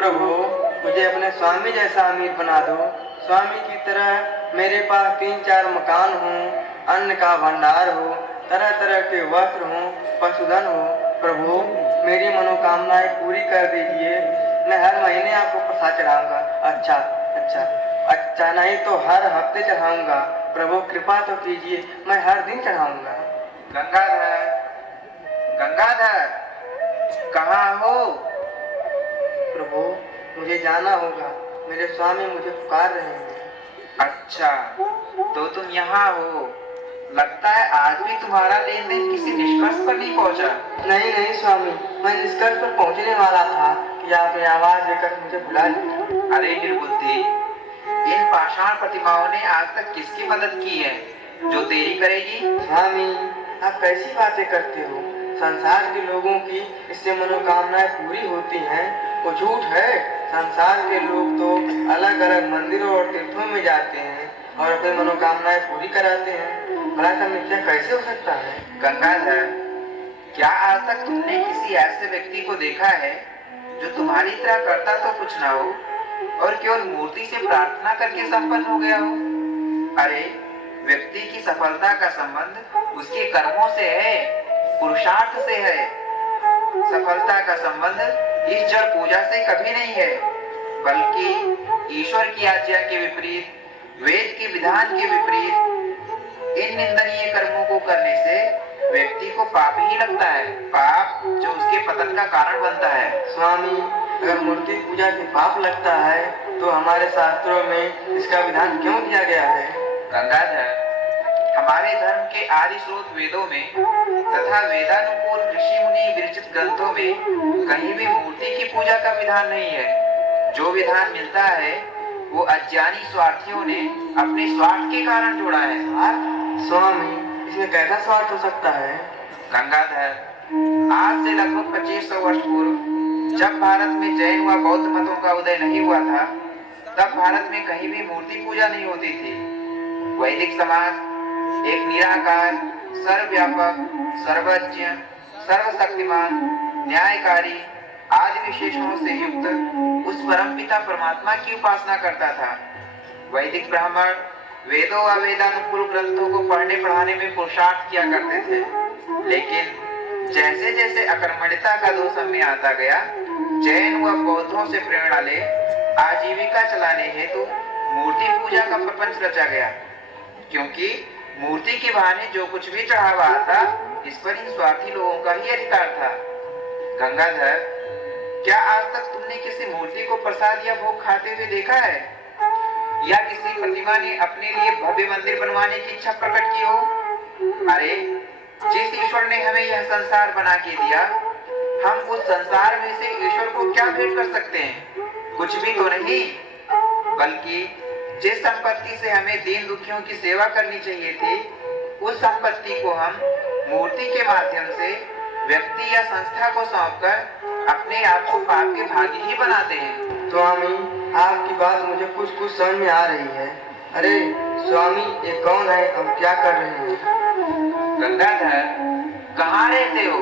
प्रभु, मुझे अपने स्वामी जैसा अमीर बना दो। स्वामी की तरह मेरे पास 3-4 मकान हो, अन्न का भंडार हो, तरह तरह के वस्त्र हो, पशुधन हो। प्रभु, मेरी मनोकामनाएं पूरी कर दीजिए। मैं हर महीने आपको प्रसाद चढ़ाऊंगा। अच्छा अच्छा अच्छा, नहीं तो हर हफ्ते चढ़ाऊंगा। प्रभु कृपा तो कीजिए, मैं हर दिन चढ़ाऊंगा। गंगाधर, गंगाधर, कहाँ हो? प्रभु, मुझे जाना होगा, मेरे स्वामी मुझे पुकार रहे हैं। अच्छा, तो तुम यहाँ हो। लगता है आज भी तुम्हारा लेन देन किसी निष्कर्ष पर नहीं पहुँचा। नहीं नहीं स्वामी, मैं निष्कर्ष पर पहुंचने वाला था कि आपने आवाज देकर मुझे बुला लिया। अरे निर्बुद्धि, इन पाषाण प्रतिमाओं ने आज तक किसकी मदद की है जो तेरी करेगी? स्वामी, आप कैसी बातें करते हो? संसार के लोगों की इससे मनोकामनाएं पूरी होती हैं, वो झूठ है। संसार के लोग तो अलग अलग मंदिरों और तीर्थों में जाते हैं और अपनी मनोकामनाएं पूरी कराते हैं। भला ऐसा मिथ्या कैसे हो सकता है? गंगाधर, क्या आज तक तुमने किसी ऐसे व्यक्ति को देखा है जो तुम्हारी तरह करता तो कुछ ना हो और केवल मूर्ति से प्रार्थना करके संपन्न हो गया हो? अरे, व्यक्ति की सफलता का संबंध उसके कर्मों से है, पुरुषार्थ से है। सफलता का संबंध इस जड़ पूजा से कभी नहीं है, बल्कि ईश्वर की आज्ञा के विपरीत, वेद के विधान के विपरीत इन निंदनीय कर्मों को करने से व्यक्ति को पाप ही लगता है, पाप जो उसके पतन का कारण बनता है। स्वामी, अगर मूर्ति पूजा से पाप लगता है तो हमारे शास्त्रों में इसका विधान क्यों किया गया है? गंगाधर, हमारे धर्म के आदि स्रोत वेदों में तथा वेदानुकूल ऋषि मुनि विरचित ग्रंथों में कहीं भी मूर्ति की पूजा का विधान नहीं है। जो विधान मिलता है वो अज्ञानी स्वार्थियों ने अपने स्वार्थ के कारण जोड़ा है। स्वामी, इसमें कैसा स्वार्थ हो सकता है? गंगाधर, आज से लगभग 2500 वर्ष पूर्व जब भारत में जैन व बौद्ध मतों का उदय नहीं हुआ था, तब भारत में कहीं भी मूर्ति पूजा नहीं होती थी। वैदिक समाज एक निराकार, सर्वव्यापक, सर्वज्ञ, सर्वशक्तिमान, न्यायकारी आदि विशेषणों से युक्त उस परमपिता परमात्मा की उपासना करता था। वैदिक ब्राह्मण वेदों व वेदानुकूल ग्रंथों को पढ़ने पढ़ाने में पुरुषार्थ किया करते थे, लेकिन जैसे जैसे अकर्मण्यता का दोष में आता गया, जैन व बौद्धों से प्रेरणा ले आजीविका चलाने हेतु मूर्ति पूजा का प्रपंच रचा गया, क्योंकि मूर्ति के बहाने जो कुछ भी चढ़ावा आता, इस पर इन स्वार्थी लोगों का ही अधिकार था। गंगाधर, क्या आज तक तुमने किसी मूर्ति को प्रसाद या भोग खाते हुए देखा है, या किसी प्रतिमा ने अपने लिए भव्य मंदिर बनवाने की इच्छा प्रकट की हो? अरे, जिस ईश्वर ने हमें यह संसार बना के दिया, हम उस संसार में से ईश्वर को क्या भेंट कर सकते हैं? कुछ भी तो नहीं, बल्कि जिस संपत्ति से हमें दीन दुखियों की सेवा करनी चाहिए थी, उस संपत्ति को हम मूर्ति के माध्यम से व्यक्ति या संस्था को सौंपकर अपने आप को पाप के भागी ही बनाते हैं। स्वामी, आपकी बात मुझे कुछ कुछ समझ में आ रही है। अरे स्वामी, ये कौन है और क्या कर रहे हैं? गंगाधर, कहाँ रहते हो?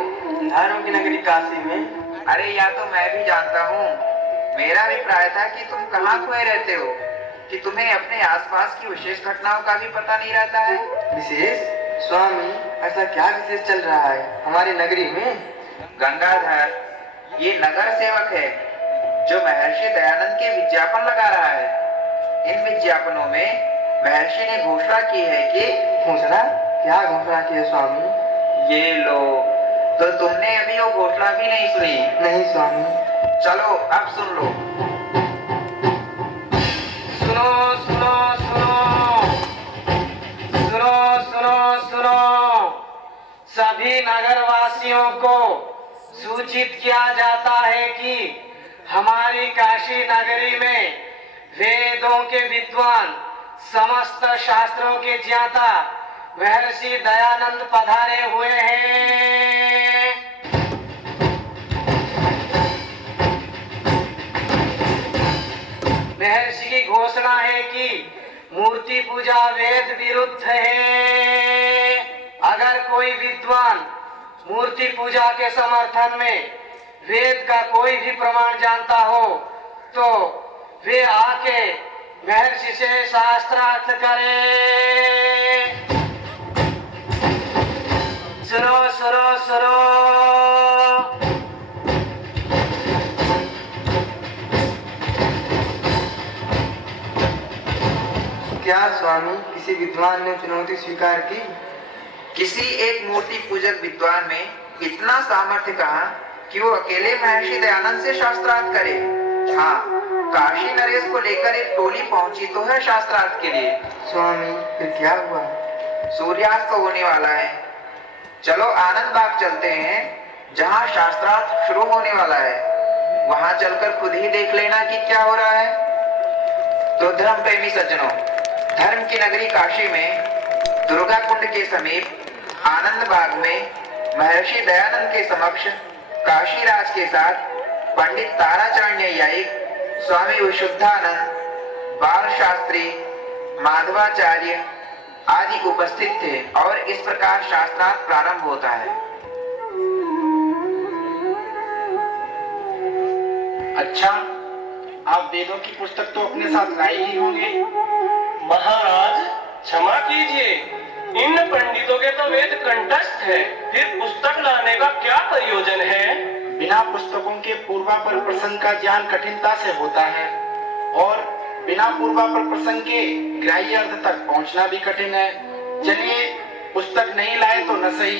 धारों की नगरी काशी में। अरे, या तो मैं भी जानता हूँ। मेरा अभिप्राय था कि तुम कहाँ खोए रहते हो, कि तुम्हें अपने आसपास की विशेष घटनाओं का भी पता नहीं रहता है। विशेष? स्वामी, ऐसा क्या विशेष चल रहा है हमारी नगरी में? गंगाधर, ये नगर सेवक है जो महर्षि दयानंद के विज्ञापन लगा रहा है। इन विज्ञापनों में महर्षि ने घोषणा की है कि घोषणा? क्या घोषणा की है स्वामी? ये लो, तो तुमने अभी वो घोषणा भी नहीं सुनी? नहीं स्वामी। चलो अब सुन लो। सुनो सुनो सुनो सुनो सुनो सुनो, सभी नगरवासियों को सूचित किया जाता है कि हमारी काशी नगरी में वेदों के विद्वान, समस्त शास्त्रों के ज्ञाता महर्षि दयानंद पधारे हुए हैं। महर्षि की घोषणा है कि मूर्ति पूजा वेद विरुद्ध है। अगर कोई विद्वान मूर्ति पूजा के समर्थन में वेद का कोई भी प्रमाण जानता हो तो वे आके महर्षि से शास्त्रार्थ करें। सुनो सुनो सुनो। क्या स्वामी किसी विद्वान ने चुनौती स्वीकार की? किसी एक मूर्ति पूजक विद्वान में इतना सामर्थ्य कहा कि वो अकेले महर्षि दयानंद से शास्त्रार्थ करे। हाँ, काशी नरेश को लेकर एक टोली पहुंची तो है शास्त्रार्थ के लिए। स्वामी फिर क्या हुआ? सूर्यास्त होने वाला है। चलो आनंद बाग चलते हैं, जहाँ शास्त्रार्थ शुरू होने वाला है। वहां चलकर खुद ही देख लेना कि क्या हो रहा है। तो धर्म प्रेमी सज्जनों, धर्म की नगरी काशी में दुर्गा कुंड के समीप आनंद बाग में महर्षि दयानंद के समक्ष काशी राज के साथ पंडित ताराचरण न्यायिक, स्वामी विशुद्धानंद, बाल शास्त्री, माधवाचार्य आदि उपस्थित थे और इस प्रकार शास्त्रार्थ प्रारंभ होता है। अच्छा, आप वेदों की पुस्तक तो अपने साथ लाए ही होंगे। महाराज क्षमा कीजिए, इन पंडितों के तो वेद कंठस्थ है, फिर पुस्तक लाने का क्या प्रयोजन है? बिना पुस्तकों के पूर्वापर प्रसंग का ज्ञान कठिनता से होता है और बिना पूर्वापर प्रसंग के ग्राह्य अर्थ तक पहुंचना भी कठिन है। चलिए, पुस्तक नहीं लाए तो न सही,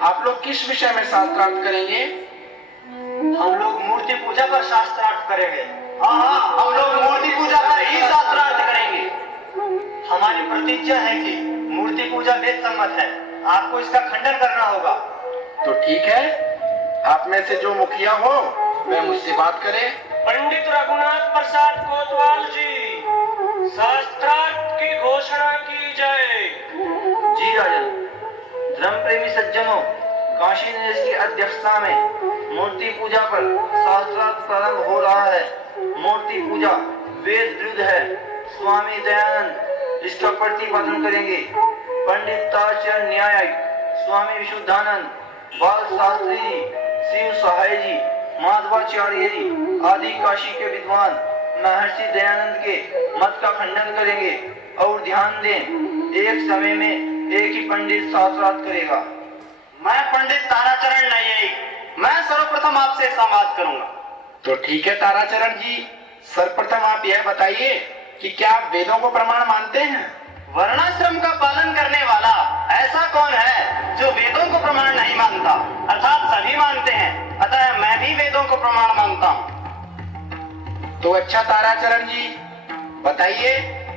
आप लोग किस विषय में शास्त्रार्थ करेंगे? हम लोग मूर्ति पूजा पर शास्त्रार्थ करेंगे। हाँ, हम लोग मूर्ति पूजा पर ही शास्त्रार्थ करेंगे। हमारी प्रतिज्ञा है कि मूर्ति पूजा वेद सम्मत है, आपको इसका खंडन करना होगा। तो ठीक है, आप में से जो मुखिया हो वह मुझसे बात करे। पंडित रघुनाथ प्रसाद कोतवाल जी, शास्त्रार्थ की घोषणा की जाए। जी राजन। धर्म प्रेमी सज्जनों, काशी नरेश की अध्यक्षता में मूर्ति पूजा पर शास्त्रार्थ प्रारंभ हो रहा है। मूर्ति पूजा वेद विरुद्ध है। स्वामी दयानंद इसका प्रतिपादन करेंगे। पंडित ताराचरण न्यायिक, स्वामी विशुद्धानंद, बाल शास्त्री जी, शिव सहाय जी, माधवाचार्य जी आदि काशी के विद्वान महर्षि दयानंद के मत का खंडन करेंगे। और ध्यान दें, एक समय में एक ही पंडित शास्त्रार्थ करेगा। मैं पंडित ताराचरण न्यायिक, मैं सर्वप्रथम आपसे संवाद करूंगा। तो ठीक है ताराचरण जी, सर्वप्रथम आप यह बताइए कि क्या आप वेदों को प्रमाण मानते हैं? वर्णाश्रम का पालन करने वाला ऐसा कौन है जो वेदों को प्रमाण नहीं मानता? अर्थात सभी मानते हैं, अतः मैं भी वेदों को प्रमाण मानता हूँ। तो अच्छा ताराचरण जी, बताइए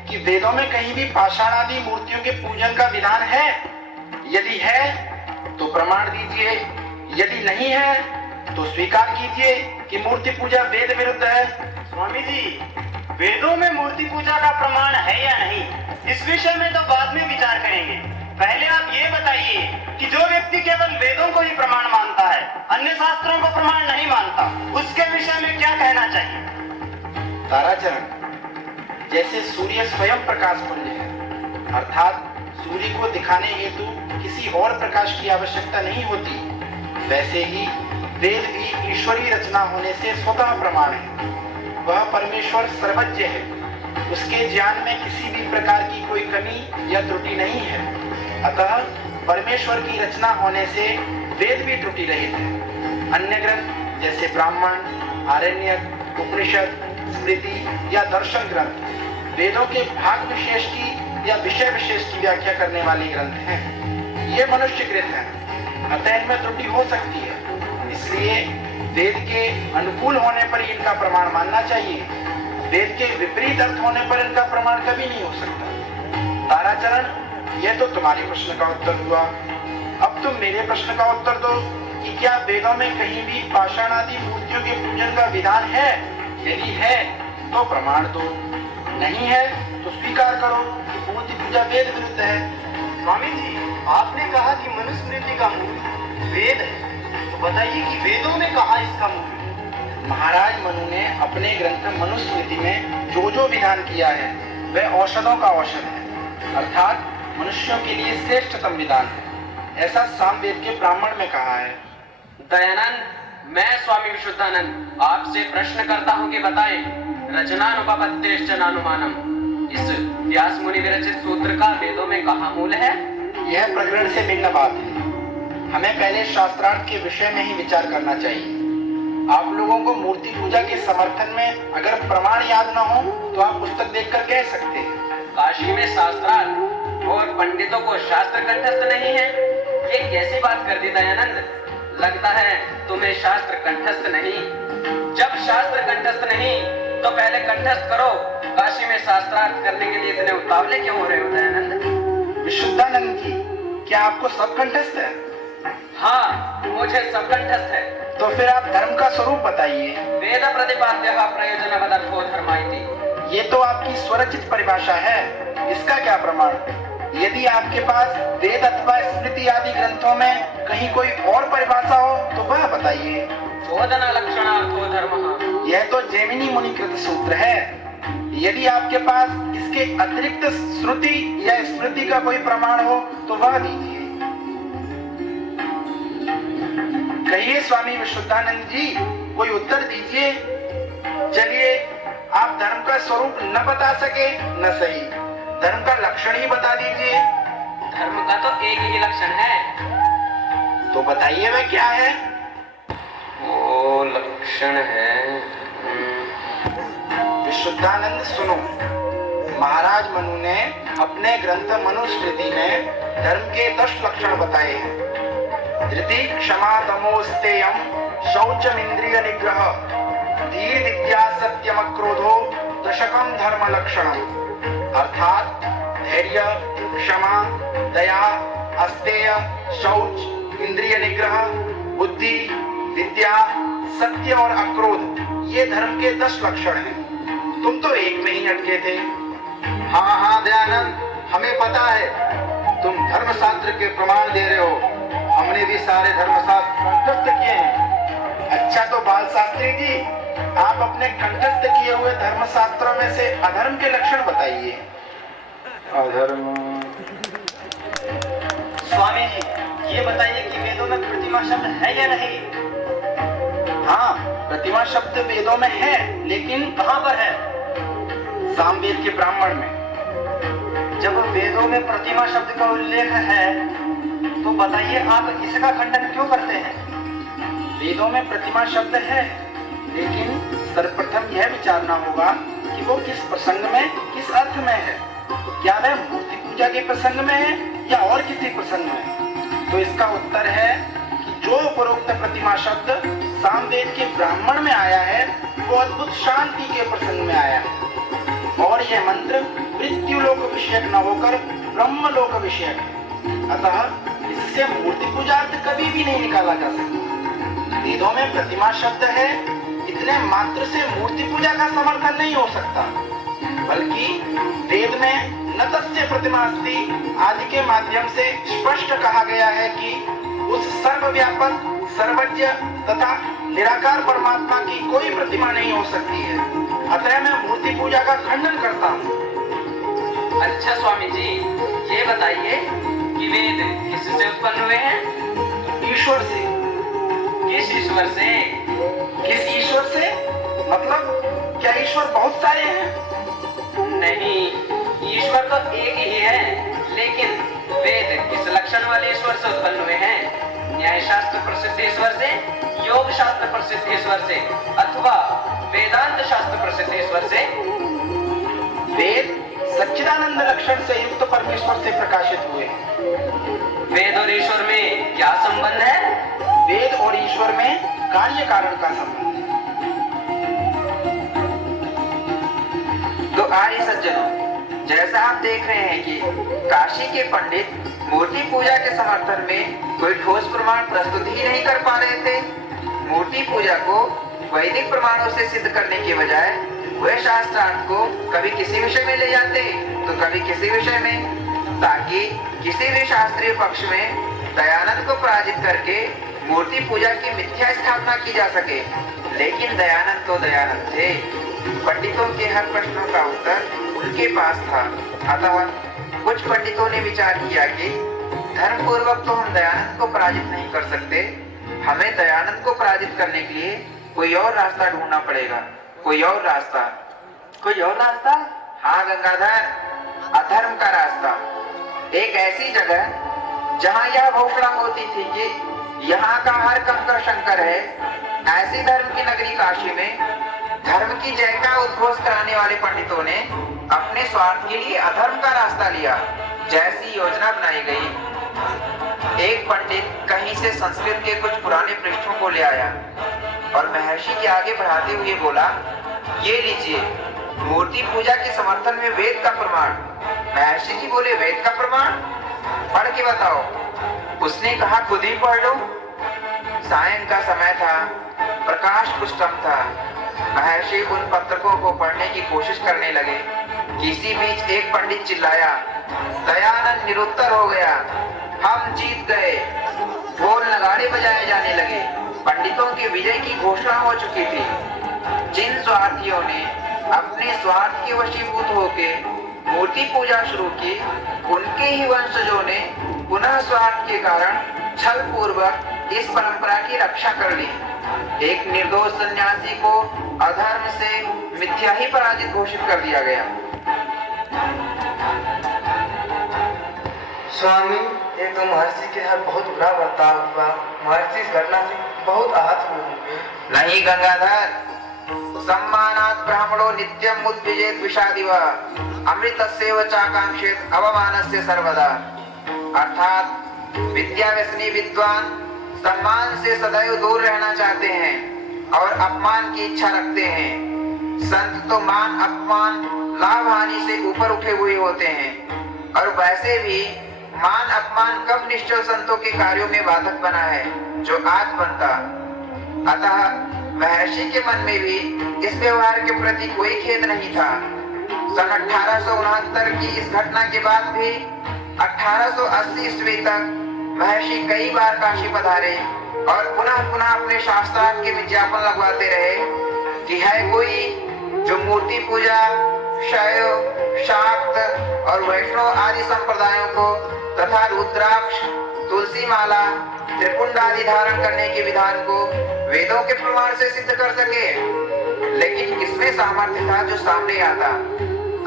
कि वेदों में कहीं भी पाषाण आदि मूर्तियों के पूजन का विधान है? यदि है तो प्रमाण दीजिए, यदि नहीं है तो स्वीकार कीजिए कि मूर्ति पूजा वेद विरुद्ध है। स्वामी जी, वेदों में मूर्ति पूजा का प्रमाण है या नहीं, इस विषय में तो बाद में विचार करेंगे। पहले आप ये बताइए कि जो व्यक्ति केवल वेदों को ही प्रमाण मानता है, अन्य शास्त्रों को प्रमाण नहीं मानता, उसके विषय में क्या कहना चाहिए? ताराचरण, जैसे सूर्य स्वयं प्रकाश पुंज है, अर्थात सूर्य को दिखाने हेतु किसी और प्रकाश की आवश्यकता नहीं होती, वैसे ही वेद भी ईश्वरीय रचना होने से स्वतः प्रमाण है। वह परमेश्वर सर्वज्ञ है, उसके ज्ञान में किसी भी प्रकार की कोई कमी या त्रुटि नहीं है। अतः परमेश्वर की रचना होने से वेद भी त्रुटि रहित है। अन्य ग्रंथ जैसे ब्राह्मण, आरण्यक, उपनिषद, स्मृति या दर्शन ग्रंथ वेदों के भाग विशेष की या विषय विशेष की व्याख्या करने वाले ग्रंथ हैं। ये मनुष्यकृत हैं, अतः इनमें त्रुटि हो सकती है। इसलिए वेद के अनुकूल होने पर ही इनका प्रमाण मानना चाहिए, वेद के विपरीत अर्थ होने पर इनका प्रमाण कभी नहीं हो सकता। ताराचरण, यह तो तुम्हारे प्रश्न का उत्तर हुआ, अब तुम मेरे प्रश्न का उत्तर दो कि क्या वेदों में कहीं भी पाषाण आदि मूर्तियों के पूजन का विधान है? यदि है तो प्रमाण दो, नहीं है तो स्वीकार करो कि मूर्ति पूजा वेद विरुद्ध है। स्वामी जी, आपने कहा कि मनुस्मृति का मूल वेद है, तो बताइए कि वेदों में कहाँ इसका मूल? महाराज मनु ने अपने ग्रंथ मनुस्मृति में जो जो विधान किया है वह औषधों का औषध है, अर्थात मनुष्यों के लिए श्रेष्ठतम विधान है, ऐसा सामवेद के ब्राह्मण में कहा है। दयानंद, मैं स्वामी विशुद्धानंद आपसे प्रश्न करता हूं कि बताएं, रचनानुपपत्तिश्च नानुमानम। इस व्यास मुनि विरचित सूत्र का वेदों में कहाँ मूल है? यह प्रकरण से भिन्न बात है। हमें पहले शास्त्रार्थ के विषय में ही विचार करना चाहिए। आप लोगों को मूर्ति पूजा के समर्थन में अगर प्रमाण याद न हो तो आप पुस्तक देखकर कह सकते हैं। काशी में शास्त्रार्थ और पंडितों को शास्त्र कंठस्थ नहीं है, ये कैसी बात कर दी दयानंद? लगता है तुम्हें शास्त्र कंठस्थ नहीं। जब शास्त्र कंठस्थ नहीं तो पहले कंठस्थ करो। काशी में शास्त्रार्थ करने के लिए इतने उतावले क्यों हो रहे हो दयानंद? विशुद्धानंद जी, क्या आपको सब कंठस्थ है? हाँ, मुझे सब कंठस्थ है। तो फिर आप धर्म का स्वरूप बताइए। वेद प्रतिपाद्यः प्रयोजनवदर्थो धर्म इति। ये तो आपकी स्वरचित परिभाषा है, इसका क्या प्रमाण? यदि आपके पास वेद अथवा स्मृति आदि ग्रंथों में कहीं कोई और परिभाषा हो तो वह बताइए। बोधना लक्षणार्थो धर्मः। यह तो जैमिनी मुनिकृत सूत्र है। यदि आपके पास इसके अतिरिक्त श्रुति या स्मृति का कोई प्रमाण हो तो वह दीजिए। कहिए स्वामी विशुद्धानंद जी, कोई उत्तर दीजिए। चलिए, आप धर्म का स्वरूप न बता सके न सही, धर्म का लक्षण ही बता दीजिए। धर्म का तो एक ही लक्षण है। तो बताइए वह क्या है? वो लक्षण है विशुद्धानंद सुनो, महाराज मनु ने अपने ग्रंथ मनुस्मृति में धर्म के 10 लक्षण बताए हैं। धृति, क्षमा, तमो, स्तेयम, शौचम, इंद्रिय निग्रह, धीर, विद्या, सत्यम, क्रोधो, दशकम धर्म लक्षणम। अर्थात धैर्य, क्षमा, दया, अस्तेय, शौच, इंद्रिय निग्रह, बुद्धि, विद्या, सत्य और अक्रोध, ये धर्म के 10 लक्षण हैं। तुम तो एक में ही अटके थे। हाँ दयानंद, हमें पता है तुम धर्मशास्त्र के प्रमाण दे रहे हो। हमने भी सारे धर्मशास्त्र कंठस्थ किए हैं। अच्छा, तो बाल शास्त्री जी, आप अपने कंठस्थ किए हुए धर्मशास्त्रों में से अधर्म के लक्षण बताइए। अधर्म? स्वामी जी, ये बताइए कि वेदों में प्रतिमा शब्द है या नहीं? हाँ, प्रतिमा शब्द वेदों में है, लेकिन कहाँ पर है? सामवेद के ब्राह्मण में। जब वेदों में प्रतिमा शब्द का उल्लेख है तो बताइए आप इसका खंडन क्यों करते हैं? वेदों में प्रतिमा शब्द है, लेकिन सर्वप्रथम यह विचारना होगा कि वो किस प्रसंग में, किस अर्थ में है। क्या वह मूर्ति पूजा के प्रसंग में है या और किसी प्रसंग में? तो इसका उत्तर है कि जो उपरोक्त प्रतिमा शब्द सामवेद के ब्राह्मण में आया है वो अद्भुत शांति के प्रसंग में आया है, और यह मंत्र मृत्युलोक विषयक न होकर ब्रह्मलोक विषयक है। अतः इससे मूर्ति पूजा अर्थ कभी भी नहीं निकाला जा सकता। वेदों में प्रतिमा शब्द है, इतने मात्र से मूर्ति पूजा का समर्थन नहीं हो सकता, बल्कि वेद में न तस्य प्रतिमा अस्ति आदि के माध्यम से स्पष्ट कहा गया है कि उस सर्वव्यापक, सर्वज्ञ तथा निराकार परमात्मा की कोई प्रतिमा नहीं हो सकती है। अतः मैं मूर्ति पूजा का खंडन करता हूँ। अच्छा स्वामी जी, ये बताइए कि वेद किससे उत्पन्न हुए हैं? ईश्वर से। किस ईश्वर से? किस ईश्वर से? मतलब क्या ईश्वर बहुत सारे हैं? नहीं, ईश्वर तो एक ही है, लेकिन वेद किस लक्षण वाले ईश्वर से उत्पन्न हुए हैं? न्याय शास्त्र प्रसिद्ध ईश्वर से, योग शास्त्र प्रसिद्ध ईश्वर से, अथवा वेदांत शास्त्र प्रसिद्ध ईश्वर से? वेद सच्चिदानंद लक्षण से युक्त परमेश्वर से प्रकाशित हुए। वेद और ईश्वर में क्या संबंध है? वेद और ईश्वर में कार्य कारण का संबंध है। तो आर्य सज्जनों, जैसा आप देख रहे हैं कि काशी के पंडित मूर्ति पूजा के समर्थन में कोई ठोस प्रमाण प्रस्तुत ही नहीं कर पा रहे थे। मूर्ति पूजा को वैदिक प्रमाणों से सिद्ध करने के बजाय वे शास्त्रार्थ को कभी किसी विषय में ले जाते तो कभी किसी विषय में, ताकि किसी भी शास्त्रीय पक्ष में दयानंद को पराजित करके मूर्ति पूजा की मिथ्या स्थापना की जा सके। लेकिन दयानंद तो दयानंद थे, पंडितों के हर प्रश्नों का उत्तर उनके पास था। अतः कुछ पंडितों ने विचार किया कि धर्म पूर्वक तो हम दयानंद को पराजित नहीं कर सकते, हमें दयानंद को पराजित करने के लिए कोई और रास्ता ढूंढना पड़ेगा, कोई और रास्ता। कोई और रास्ता? हाँ गंगाधर, अधर्म का रास्ता। एक ऐसी जगह जहाँ यह घोषणा होती थी कि यहाँ का हर कंकर शंकर है, ऐसी धर्म की नगरी काशी में धर्म की जय का उद्घोष कराने वाले पंडितों ने अपने स्वार्थ के लिए अधर्म का रास्ता लिया। जैसी योजना बनाई गई, एक पंडित कहीं से संस्कृत के कुछ पुराने पृष्ठों को ले आया और महर्षि के आगे बढ़ाते हुए बोला, ये लीजिए, मूर्ति पूजा के समर्थन में वेद का प्रमाण। महर्षि जी बोले, वेद का प्रमाण? पढ़ के बताओ। उसने कहा, खुद ही पढ़ लो। सायं का समय था, प्रकाश कुछ कम था। महर्षि उन पत्रकों को पढ़ने की कोशिश करने लगे। किसी बीच एक पंडित चिल्लाया, दयानंद निरुत्तर हो गया, हम जीत गए। ढोल नगाड़े बजाए जाने लगे। पंडितों की विजय की घोषणा हो चुकी थी। जिन स्वार्थियों ने अपने स्वार्थ के वशीभूत होके मूर्ति पूजा शुरू की, उनके ही वंशजों ने पुनः स्वार्थ के कारण छल पूर्वक इस परंपरा की रक्षा कर ली। एक निर्दोष सन्यासी को अधर्म से मिथ्या ही पराजित घोषित कर दिया गया। स्वामी, ये तो महर्षि के साथ बहुत बुरा बर्ताव हुआ। महर्षि इस घटना से बहुत आहत हुए होंगे। नहीं गंगाधर, सम्मानात् ब्राह्मणो नित्यम उद्विजेत विषादिव अमृतस्यैव चाकांक्षेत अवमानस्य सर्वदा। अर्थात विद्या व्यसनी विद्वान सम्मान से सदैव दूर रहना चाहते हैं और अपमान की इच्छा रखते हैं। संत तो मान अपमान लाभ हानि से ऊपर उठे हुए होते हैं, और वैसे भी मान अपमान कब निश्चल संतों के कार्यों में बाधक बना है, जो आज बनता। अतः महर्षि के मन में भी इस व्यवहार के प्रति कोई खेद नहीं था। सन 1869 की इस घटना के बाद भी 1880 ईस्वी तक महर्षि कई बार काशी पधारे और पुनः पुनः अपने शास्त्रार्थ के विज्ञापन लगवाते रहे कि है कोई जो मूर्ति पूजा, शैव, शाक्त और वैष्णव आदि संप्रदायों को तथा रुद्राक्ष, तुलसी माला, त्रिपुंड आदि धारण करने के विधान को वेदों के प्रमाण से सिद्ध कर सके। लेकिन किसमें सामर्थ्य था जो सामने आता?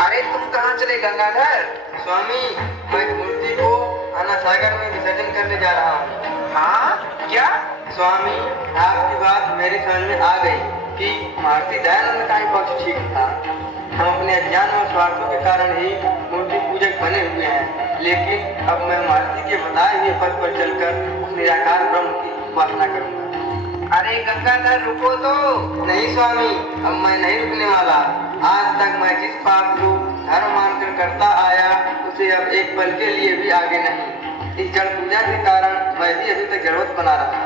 अरे तुम कहाँ चले गंगाधर? स्वामी, मैं मूर्ति को आना सागर में विसर्जन करने जा रहा हूँ। हाँ क्या? स्वामी, आपकी बात मेरी समझ में आ गई कि महर्षि दयानंद का ही पक्ष ठीक था। हम अपने अज्ञान और स्वार्थों के कारण ही मूर्ति पूजक बने हुए हैं, लेकिन अब मैं महर्षि के बताए हुए पथ पर चलकर उस निराकार ब्रह्म की उपासना करूंगा। अरे गंगाधर रुको तो। नहीं स्वामी, अब मैं नहीं रुकने वाला। आज तक मैं जिस पाप को धर्म मानकर करता आया, उसे अब एक पल के लिए भी आगे नहीं। इस जड़ पूजा के कारण मैं भी अभी तक जड़वत बना रहा,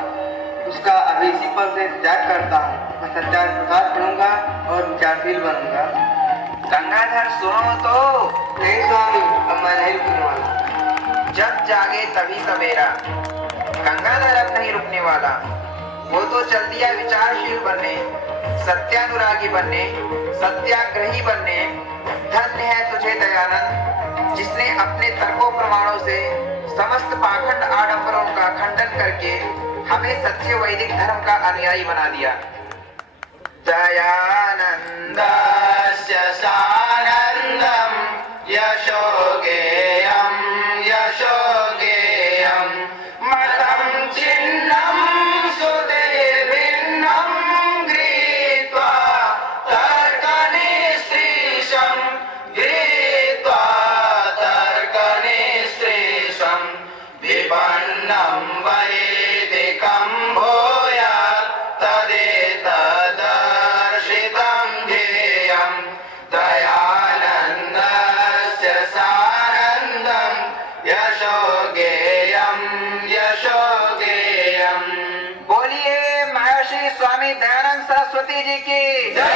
उसका अभी इसी पल से त्याग करता हूँ। मैं सत्याग्रह प्रसाद पढ़ूंगा और विचारशील बनूंगा। गंगाधर सुनो तो। नहीं स्वामी, अब मैं नहीं रुकने वाला। जब जागे तभी सवेरा। गंगाधर अब नहीं रुकने वाला। वो तो चल दिया विचारशील बनने, सत्यानुरागी बनने, सत्याग्रही बनने। धन्य है तुझे दयानंद, जिसने अपने तर्कों प्रमाणों से समस्त पाखंड आडंबरों का खंडन करके हमें सच्चे वैदिक धर्म का अनुयायी बना दिया। दयानंदस्य सानंदम यशो गेयम यशो गेयम मतम छिन्नम सुदेभिन्नम गृहीत्वा तर्कनिस्त्रीशं गृहीत्वा तर्कनिस्त्रीशं विपन्नं वैदिकं भूयात् तदेतदर्शितं ध्येयं दयानन्दस्य सानन्दं यशो गेयं यशो गेयं। बोलिए महर्षि स्वामी दयानंद सरस्वती जी की जय।